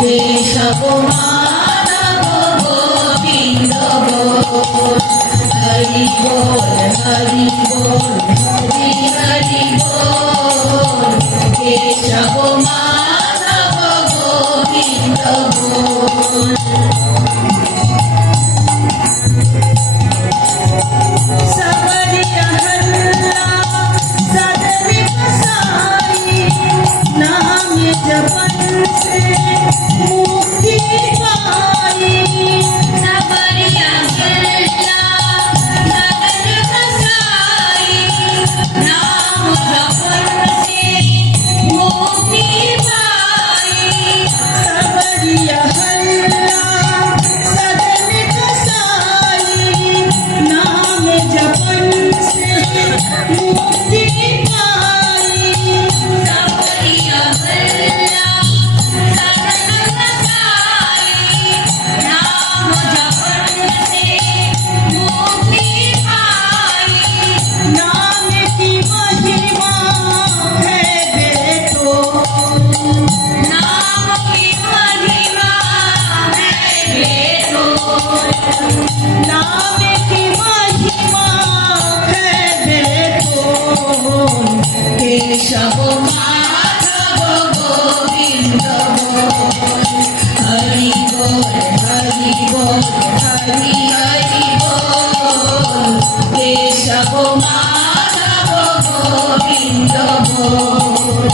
केशव माधव गोविंद बोल, हरि बोल हरि बोल हरि हरि बोल। केशव माधव गोविंद बोल। जपन से मुक्ति पाई, सबरिया गल्ला नगर बसाई। नाम जपन से मुक्ति पाई, सबरिया गल्ला सदन बसाई। नाम जपन से मुक्ति पाई, सबरिया गल्ला केशव माधव गोविंद बोल, हरि बोल हरि बोल हरि हरि बोल। केशव माधव गोविंद बोल।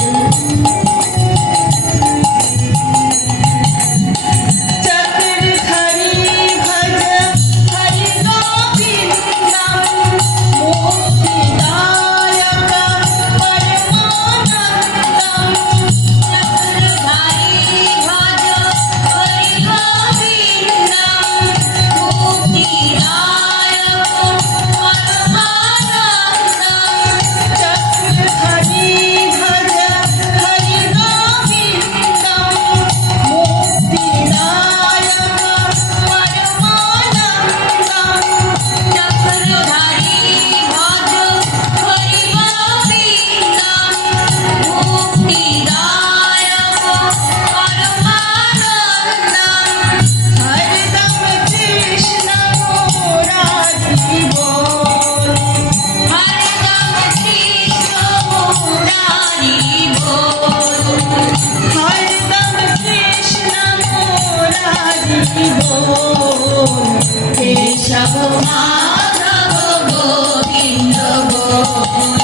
केशव माधव गोविंद बोल,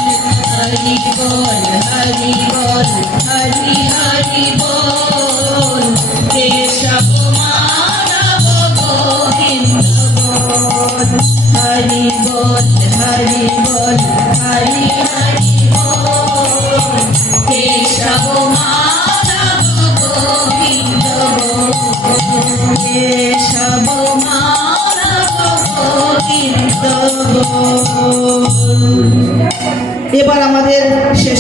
हरि बोल हरि बोल हरि हरि बोल। केशव माधव गोविंद बोल, हरि बोल हरि बोल हरि हरि बोल। केशव माधव गोविंद बोल, केशव এবার আমাদের শেষ